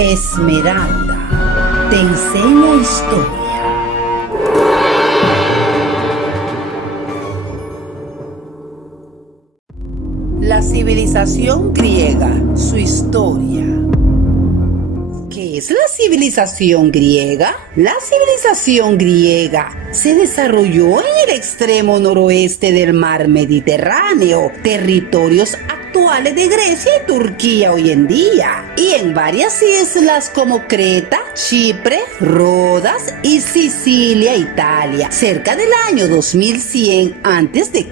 Esmeralda te enseña historia. La civilización griega, su historia. ¿Qué es la civilización griega? La civilización griega se desarrolló en el extremo noroeste del mar Mediterráneo, territorios actuales de Grecia y Turquía hoy en día, y en varias islas como Creta, Chipre, Rodas y Sicilia, Italia. Cerca del año 2100 a.C.,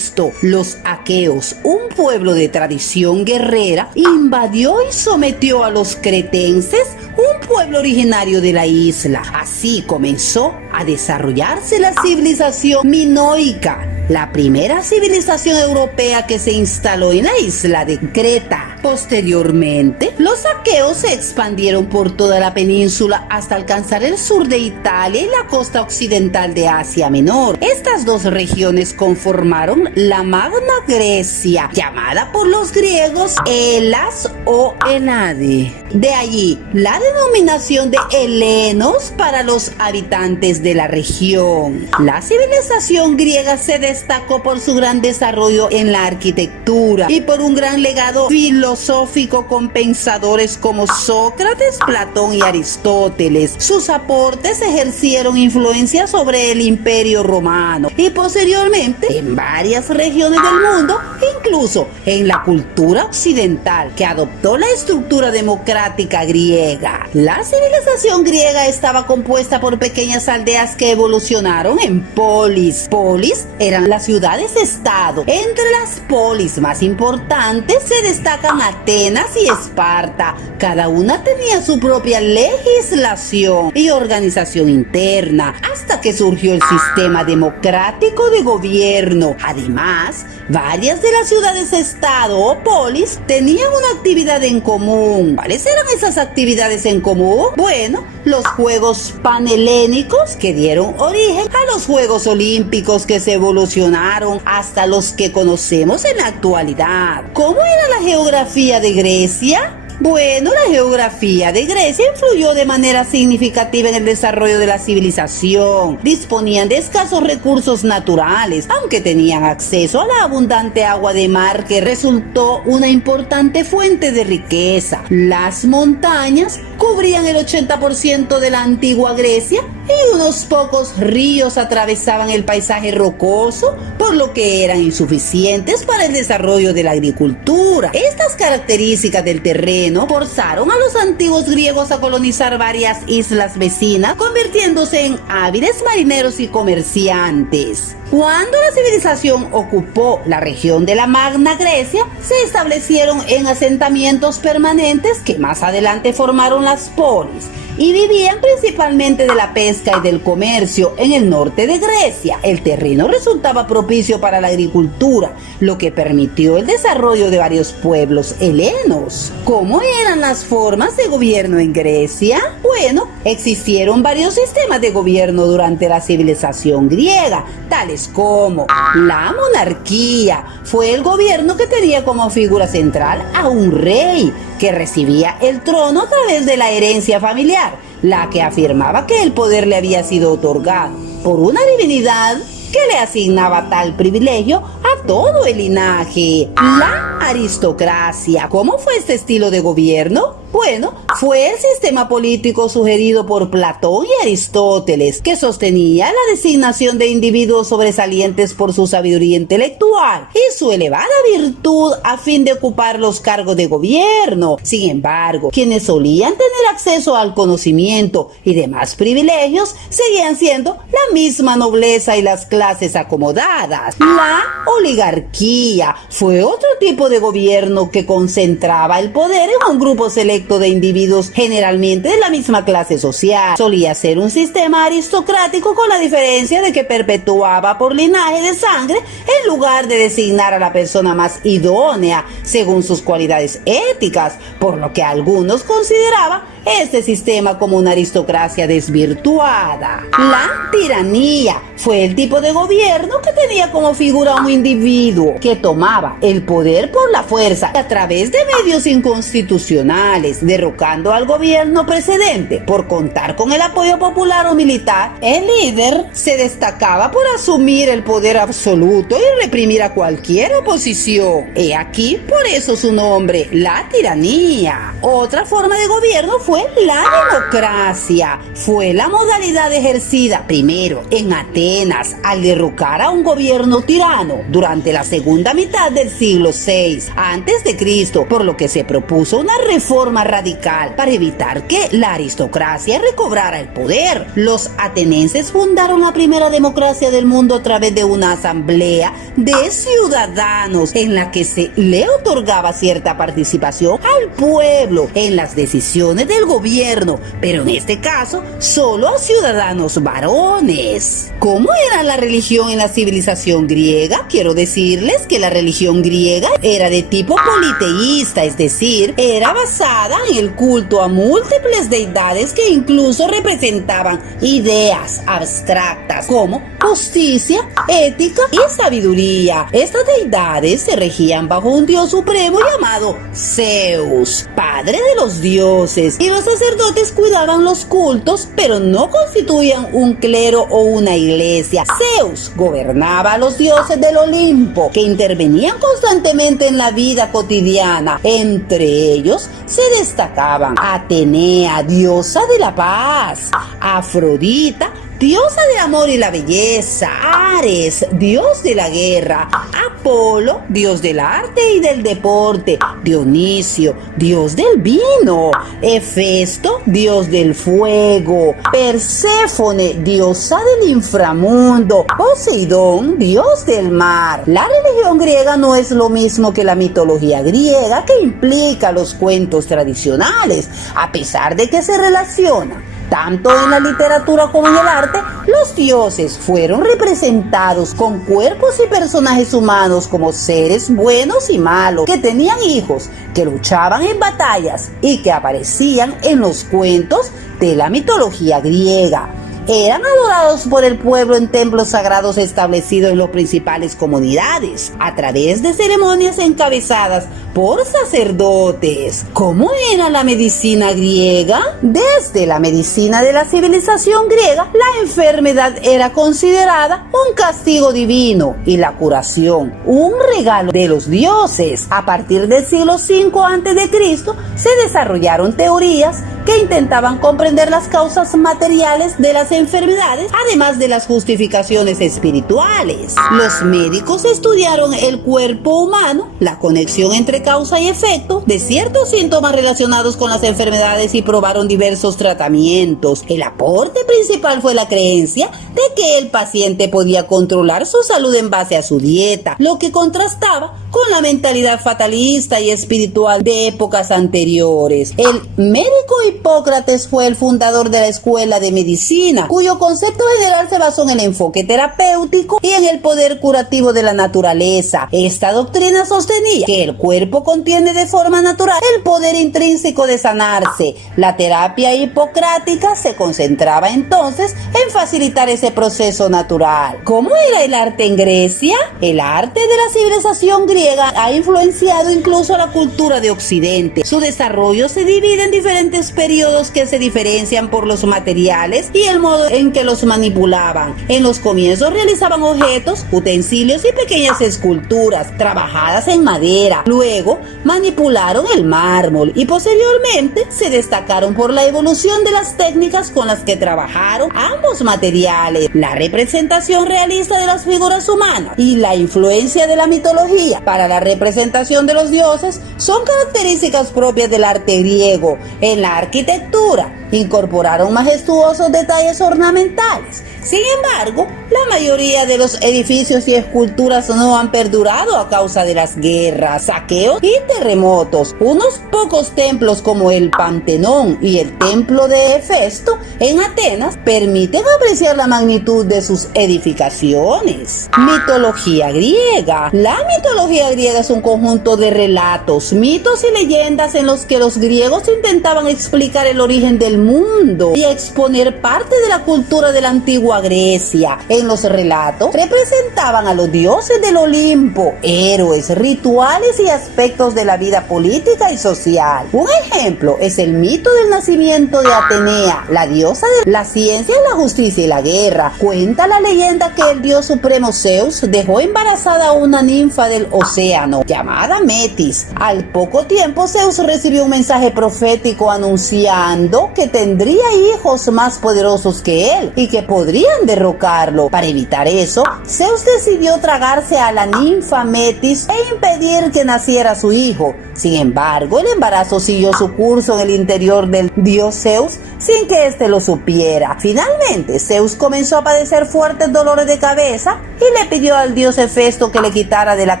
los aqueos, un pueblo de tradición guerrera, invadió y sometió a los cretenses, un pueblo originario de la isla. Así comenzó a desarrollarse la civilización minoica, la primera civilización europea que se instaló en la isla de Creta. Posteriormente, los aqueos se expandieron por toda la península hasta alcanzar el sur de Italia y la costa occidental de Asia Menor. Estas dos regiones conformaron la Magna Grecia, llamada por los griegos Elas o Elade. De allí la denominación de helenos para los habitantes de la región. La civilización griega se destacó por su gran desarrollo en la arquitectura y por un gran legado filosófico con pensadores como Sócrates, Platón y Aristóteles. Sus aportes ejercieron influencia sobre el Imperio Romano y posteriormente en varias regiones del mundo, incluso en la cultura occidental que adoptó la estructura democrática griega. La civilización griega estaba compuesta por pequeñas aldeas que evolucionaron en polis. Polis eran las ciudades-estado. Entre las polis más importantes se destacan Atenas y Esparta. Cada una tenía su propia legislación y organización interna, hasta que surgió el sistema democrático de gobierno. Además, varias de las ciudades-estado o polis tenían una actividad en común. ¿Cuáles eran esas actividades en común? Bueno, los Juegos Panhelénicos, que dieron origen a los Juegos Olímpicos, que se evolucionaron hasta los que conocemos en la actualidad. ¿Cómo era la geografía de Grecia? Bueno, la geografía de Grecia influyó de manera significativa en el desarrollo de la civilización. Disponían de escasos recursos naturales, aunque tenían acceso a la abundante agua de mar que resultó una importante fuente de riqueza. Las montañas cubrían el 80% de la antigua Grecia y unos pocos ríos atravesaban el paisaje rocoso, por lo que eran insuficientes para el desarrollo de la agricultura. Estas características del terreno forzaron a los antiguos griegos a colonizar varias islas vecinas, convirtiéndose en hábiles marineros y comerciantes. Cuando la civilización ocupó la región de la Magna Grecia, se establecieron en asentamientos permanentes que más adelante formaron las polis, y vivían principalmente de la pesca y del comercio. En el norte de Grecia, el terreno resultaba propicio para la agricultura, lo que permitió el desarrollo de varios pueblos helenos. ¿Cómo eran las formas de gobierno en Grecia? Bueno, existieron varios sistemas de gobierno durante la civilización griega, tales como la monarquía. Fue el gobierno que tenía como figura central a un rey, que recibía el trono a través de la herencia familiar, la que afirmaba que el poder le había sido otorgado por una divinidad que le asignaba tal privilegio a todo el linaje. La aristocracia. ¿Cómo fue este estilo de gobierno? Bueno, fue el sistema político sugerido por Platón y Aristóteles, que sostenía la designación de individuos sobresalientes por su sabiduría intelectual y su elevada virtud a fin de ocupar los cargos de gobierno. Sin embargo, quienes solían tener acceso al conocimiento y demás privilegios seguían siendo la misma nobleza y las clases acomodadas. La oligarquía fue otro tipo de gobierno que concentraba el poder en un grupo selecto de individuos generalmente de la misma clase social. Solía ser un sistema aristocrático, con la diferencia de que perpetuaba por linaje de sangre en lugar de designar a la persona más idónea según sus cualidades éticas, por lo que algunos consideraban este sistema como una aristocracia desvirtuada. La tiranía fue el tipo de gobierno que tenía como figura a un individuo que tomaba el poder por la fuerza a través de medios inconstitucionales, derrocando al gobierno precedente por contar con el apoyo popular o militar. El líder se destacaba por asumir el poder absoluto y reprimir a cualquier oposición. He aquí por eso su nombre, la tiranía. Otra forma de gobierno fue la democracia. Fue la modalidad ejercida primero en Atenas al derrocar a un gobierno tirano durante la segunda mitad del siglo VI a.C., por lo que se propuso una reforma radical para evitar que la aristocracia recobrara el poder. Los atenienses fundaron la primera democracia del mundo a través de una asamblea de ciudadanos en la que se le otorgaba cierta participación al pueblo en las decisiones del gobierno, pero en este caso solo a ciudadanos varones. ¿Cómo era la religión en la civilización griega? Quiero decirles que la religión griega era de tipo politeísta, es decir, era basada en el culto a múltiples deidades que incluso representaban ideas abstractas como justicia, ética y sabiduría. Estas deidades se regían bajo un dios supremo llamado Zeus, padre de los dioses, y los sacerdotes cuidaban los cultos, pero no constituían un clero o una iglesia. Zeus gobernaba a los dioses del Olimpo, que intervenían constantemente en la vida cotidiana. Entre ellos se destacaban Atenea, diosa de la paz; Afrodita, diosa del amor y la belleza; Ares, dios de la guerra; Apolo, dios del arte y del deporte; Dionisio, dios del vino; Hefesto, dios del fuego; Perséfone, diosa del inframundo; Poseidón, dios del mar. La religión griega no es lo mismo que la mitología griega, que implica los cuentos tradicionales, a pesar de que se relacionan. Tanto en la literatura como en el arte, los dioses fueron representados con cuerpos y personajes humanos como seres buenos y malos, que tenían hijos, que luchaban en batallas y que aparecían en los cuentos de la mitología griega. Eran adorados por el pueblo en templos sagrados establecidos en las principales comunidades, a través de ceremonias encabezadas por sacerdotes. ¿Cómo era la medicina griega? Desde la medicina de la civilización griega, la enfermedad era considerada un castigo divino y la curación un regalo de los dioses. A partir del siglo V a.C. se desarrollaron teorías que intentaban comprender las causas materiales de las enfermedades, además de las justificaciones espirituales. Los médicos estudiaron el cuerpo humano, la conexión entre causa y efecto de ciertos síntomas relacionados con las enfermedades, y probaron diversos tratamientos. El aporte principal fue la creencia de que el paciente podía controlar su salud en base a su dieta, lo que contrastaba con la mentalidad fatalista y espiritual de épocas anteriores. El médico Hipócrates fue el fundador de la escuela de medicina, cuyo concepto general se basó en el enfoque terapéutico y en el poder curativo de la naturaleza. Esta doctrina sostenía que el cuerpo contiene de forma natural el poder intrínseco de sanarse. La terapia hipocrática se concentraba entonces en facilitar ese proceso natural. ¿Cómo era el arte en Grecia? El arte de la civilización griega ha influenciado incluso a la cultura de Occidente. Su desarrollo se divide en diferentes periodos que se diferencian por los materiales y el modo en que los manipulaban. En los comienzos realizaban objetos, utensilios y pequeñas esculturas trabajadas en madera. Luego manipularon el mármol y posteriormente se destacaron por la evolución de las técnicas con las que trabajaron ambos materiales. La representación realista de las figuras humanas y la influencia de la mitología para la representación de los dioses son características propias del arte griego. En la arquitectura incorporaron majestuosos detalles ornamentales. Sin embargo, la mayoría de los edificios y esculturas no han perdurado a causa de las guerras, saqueos y terremotos. Unos pocos templos como el Pantenón y el templo de Hefesto en Atenas permiten apreciar la magnitud de sus edificaciones. Mitología griega. La mitología griega es un conjunto de relatos, mitos y leyendas en los que los griegos intentaban explicar el origen del mundo y exponer parte de la cultura de la antigua Grecia. En los relatos representaban a los dioses del Olimpo, héroes, rituales y aspectos de la vida política y social. Un ejemplo es el mito del nacimiento de Atenea, la diosa de la ciencia, la justicia y la guerra. Cuenta la leyenda que el dios supremo Zeus dejó embarazada a una ninfa del océano llamada Metis. Al poco tiempo Zeus recibió un mensaje profético anunciando que tendría hijos más poderosos que él y que podrían derrocarlo. Para evitar eso, Zeus decidió tragarse a la ninfa Metis e impedir que naciera su hijo. Sin embargo, el embarazo siguió su curso en el interior del dios Zeus sin que éste lo supiera. Finalmente, Zeus comenzó a padecer fuertes dolores de cabeza y le pidió al dios Hefesto que le quitara de la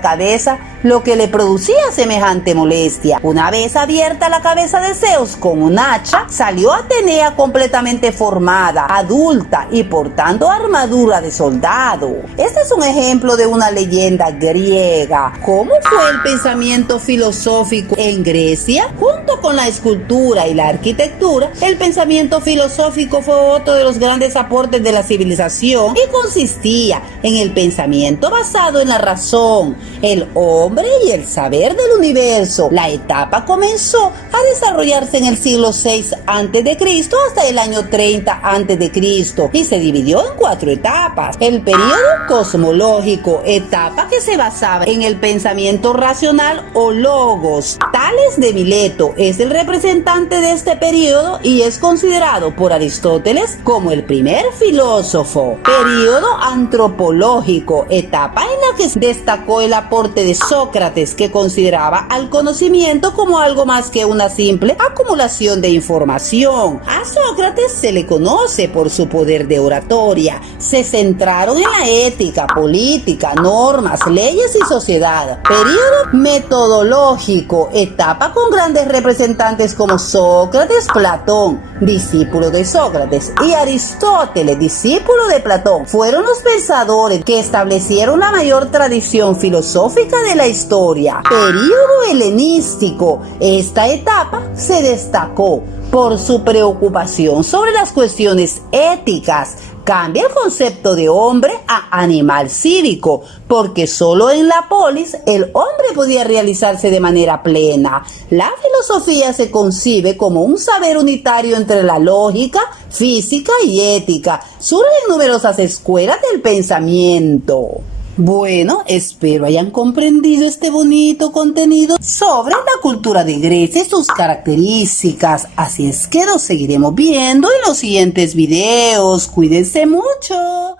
cabeza lo que le producía semejante molestia. Una vez abierta la cabeza de Zeus con un hacha, salió Atenea completamente formada, adulta y portando armadura de soldado. Este es un ejemplo de una leyenda griega. ¿Cómo fue el pensamiento filosófico en Grecia? Junto con la escultura y la arquitectura, el pensamiento filosófico fue otro de los grandes aportes de la civilización y consistía en el pensamiento basado en la razón, el hombre y el saber del universo. La etapa comenzó a desarrollarse en el siglo VI a.C. hasta el año 30 a.C. y se dividió en 4 etapas. El periodo cosmológico, etapa que se basaba en el pensamiento racional o logos. Tales de Mileto es el representante de este periodo y es considerado por Aristóteles como el primer filósofo. Periodo antropológico, etapa en la que destacó el aporte de Sócrates, que consideraba al conocimiento como algo más que una simple acumulación de información. A Sócrates se le conoce por su poder de oratoria. Se centraron en la ética, política, normas, leyes y sociedad. Periodo metodológico, etapa con grandes representantes como Sócrates, Platón, discípulo de Sócrates, y Aristóteles, discípulo de Platón. Fueron los pensadores que establecieron la mayor tradición filosófica de la historia. Periodo helenístico. Esta etapa se destacó por su preocupación sobre las cuestiones éticas. Cambia el concepto de hombre a animal cívico, porque solo en la polis el hombre podía realizarse de manera plena. La filosofía se concibe como un saber unitario entre la lógica, física y ética. Surgen numerosas escuelas del pensamiento. Bueno, espero hayan comprendido este bonito contenido sobre la cultura de Grecia y sus características. Así es que nos seguiremos viendo en los siguientes videos. Cuídense mucho.